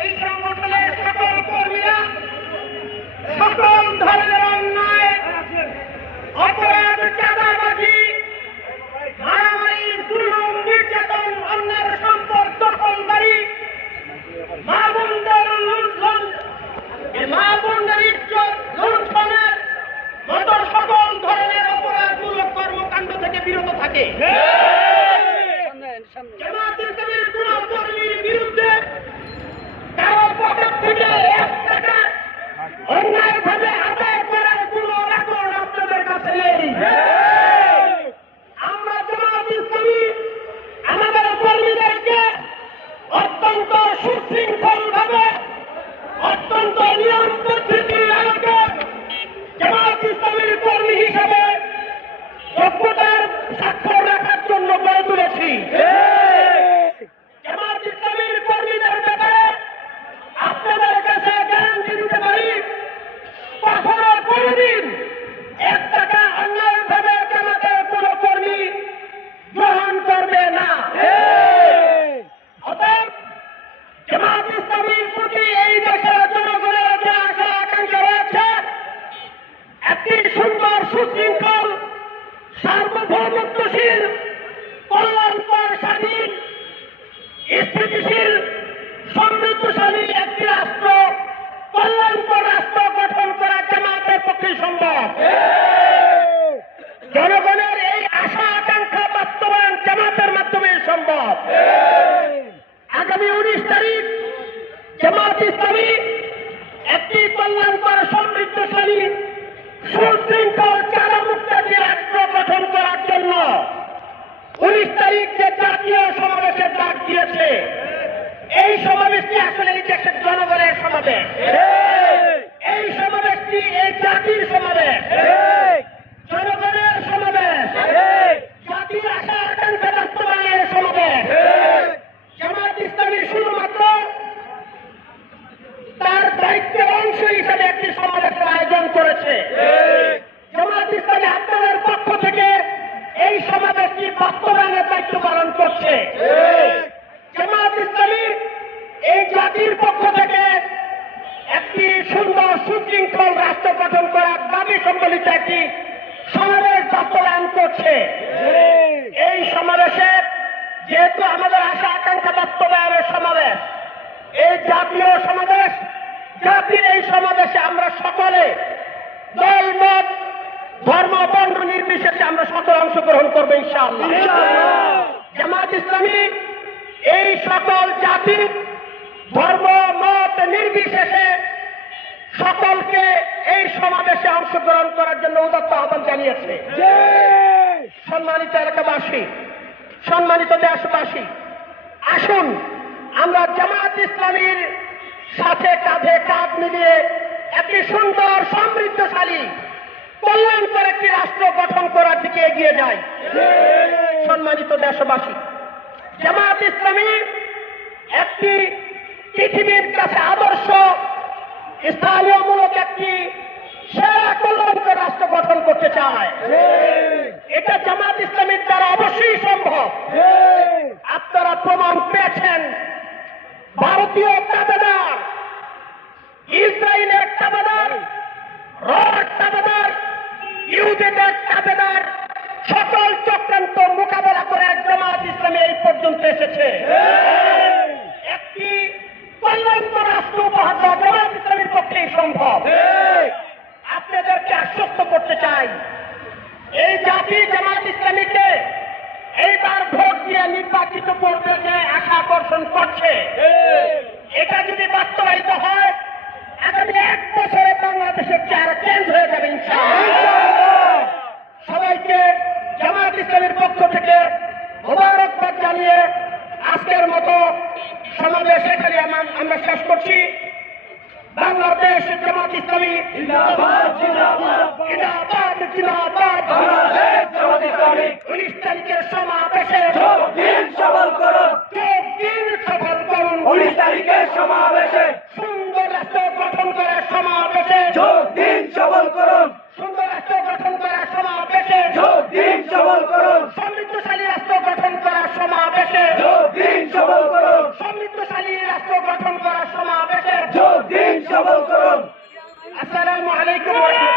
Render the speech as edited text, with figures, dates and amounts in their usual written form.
এই সংগঠনের সকল কর্মীরা সকল ধরনের অন্যায়, অপরাধ, চাঁদাবাজি, মারামারি, জুলুম, নির্যাতন, অন্যের সম্পদ দখলদারি, মা বোনদের ইজ্জত লুণ্ঠনের মতো সকল ধরনের অপরাধমূলক কর্মকাণ্ড থেকে বিরত থাকে। জামায়াত ইসলামীর কোন কর্মীর বিরুদ্ধে কারো পকেট থেকে 1 টাকা অন্যায়ভাবে আদায় করার কোন রেকর্ড আপনাদের কাছে নেই। আমরা জামায়াত ইসলামী আমাদের কর্মীদেরকে অত্যন্ত সুশৃঙ্খলভাবে, অত্যন্ত নিয়ম পদ্ধতির আলোকে জামায়াত ইসলামীর কর্মী হিসাবে যোগ্যতার স্বাক্ষর রাখার জন্য গড়ে তুলেছি। জামায়াত ইসলামীর কর্মীদের ব্যাপারে আপনাদের কাছে গ্যারান্টি দিতে পারি, কখনো কোনদিন 1 টাকা অন্যায়ভাবে জামাতের কোন কর্মী গ্রহণ করবে না। অতএব জামায়াত ইসলামীর প্রতি এই দেশের জনগণের যে আশা আকাঙ্ক্ষা রয়েছে, একটি সুন্দর, সুশৃঙ্খল, সার্বভৌমত্বশীল, কল্যাণকর, স্বাধীন, স্থিতিশীল, সমৃদ্ধশালী একটি রাষ্ট্র, কল্যাণকর রাষ্ট্র গঠন করা জামায়াতের পক্ষে সম্ভব। জনগণের এই আশা আকাঙ্ক্ষা বাস্তবায়ন জামায়াতের মাধ্যমে সম্ভব। আগামী 19 তারিখ জামায়াত ইসলামী একটি কল্যাণকর, সমৃদ্ধশালী, সুশৃঙ্খল, চাঁদামুক্ত একটি রাষ্ট্র গঠন করার জন্য 19 তারিখ যে জাতীয় সমাবেশের ডাক দিয়েছে, এই সমাবেশটি আসলে এই দেশের জনগণের সমাবেশ। এই সমাবেশটি এই জাতির সমাবেশ, জনগণের সমাবেশ, জাতির আশা আকাঙ্ক্ষা বাস্তবায়নের সমাবেশ। জামায়াত ইসলামী শুধুমাত্র তার দায়িত্বের অংশ হিসেবে একটি সমাবেশের আয়োজন করেছে। জামায়াত ইসলামী আপনাদের পক্ষ থেকে এই সমাবেশটি বাস্তবায়নের দায়িত্ব পালন করছে। জামায়াত ইসলামী এই জাতির পক্ষ থেকে একটি সুন্দর, সুশৃঙ্খল রাষ্ট্র গঠন করার দাবি সম্বলিত একটি সমাবেশ বাস্তবায়ন করছে। এই সমাবেশে যেহেতু আমাদের আশা আকাঙ্ক্ষা বাস্তবায়নের সমাবেশ, এই জাতীয় সমাবেশ, জাতির এই সমাবেশে আমরা সকলে দল, মত, ধর্ম, বর্ণ নির্বিশেষে আমরা সকলে অংশগ্রহণ করবো ইনশাআল্লাহ। জামায়াত ইসলামী এই সকল জাতি, ধর্ম, মত নির্বিশেষে সকলকে এই সমাবেশে অংশগ্রহণ করার জন্য উদাত্ত আহ্বান জানিয়েছে। সম্মানিত এলাকাবাসী, সম্মানিত দেশবাসী, আসুন আমরা জামায়াত ইসলামীর সাথে কাঁধে কাঁধ মিলিয়ে একটি সুন্দর, সমৃদ্ধশালী, কল্যাণকর একটি রাষ্ট্র গঠন করার দিকে এগিয়ে যাই। সম্মানিত দেশবাসী, জামায়াত ইসলামী একটি পৃথিবীর কাছে আদর্শ, স্থানীয়মূলক একটি সেরা কল্যাণকর রাষ্ট্র গঠন করতে চায়। এটা জামায়াত ইসলামীর দ্বারা অবশ্যই সম্ভব। আপনারা প্রমাণ পেয়েছেন, ভারতীয় তাবেদার, ইসরায়েলের তাবেদার, রড তাবেদার, ইহুদিদের তাবেদার, সকল চক্রান্ত মোকাবেলা করে জামায়াত ইসলামী এই পর্যন্ত এসেছে। একটি কল্যাণকর রাষ্ট্র উপহার দেওয়া জামায়াত ইসলামীর পক্ষেই সম্ভব। আপনাদেরকে আশ্বস্ত করতে চাই, এই জাতি জামায়াত ইসলামীকে এইবার ভোট দিয়ে নির্বাচিত করবে যে আশা আকর্ষণ করছে, এটা যদি বাস্তবায়িত হয়, আগামী 1 বছরে বাংলাদেশের চেহারা চেঞ্জ হয়ে যাবে ইনশাআল্লাহ। সবাইকে জামায়াত ইসলামীর পক্ষ থেকে মোবারকবাদ জানিয়ে আজকের মতো সমাবেশ এখানে আমরা শেষ করছি। বাংলাদেশ জামায়াত ইসলামী জিন্দাবাদ, জিন্দাবাদ, জিন্দাবাদ, জিন্দাবাদ। বাংলাদেশ জামায়াত ইসলামী 19 তারিখের সমাবেশে যোগ দিন, সফল করুন, যোগ দিন, সফল করুন। 19 তারিখের সমাবেশে সুন্দর রাষ্ট্র গঠন করার সমাবেশে যোগ দিন, সফল করুন। সুন্দর রাষ্ট্র গঠন করার সমাবেশে যোগ দিন, সফল করুন। সমৃদ্ধশালী রাষ্ট্র গঠন করার সমাবেশে যোগ দিন, সফল করুন। সমৃদ্ধশালী আসসালামু আলাইকুম ওয়া রাহমাতুল্লাহ।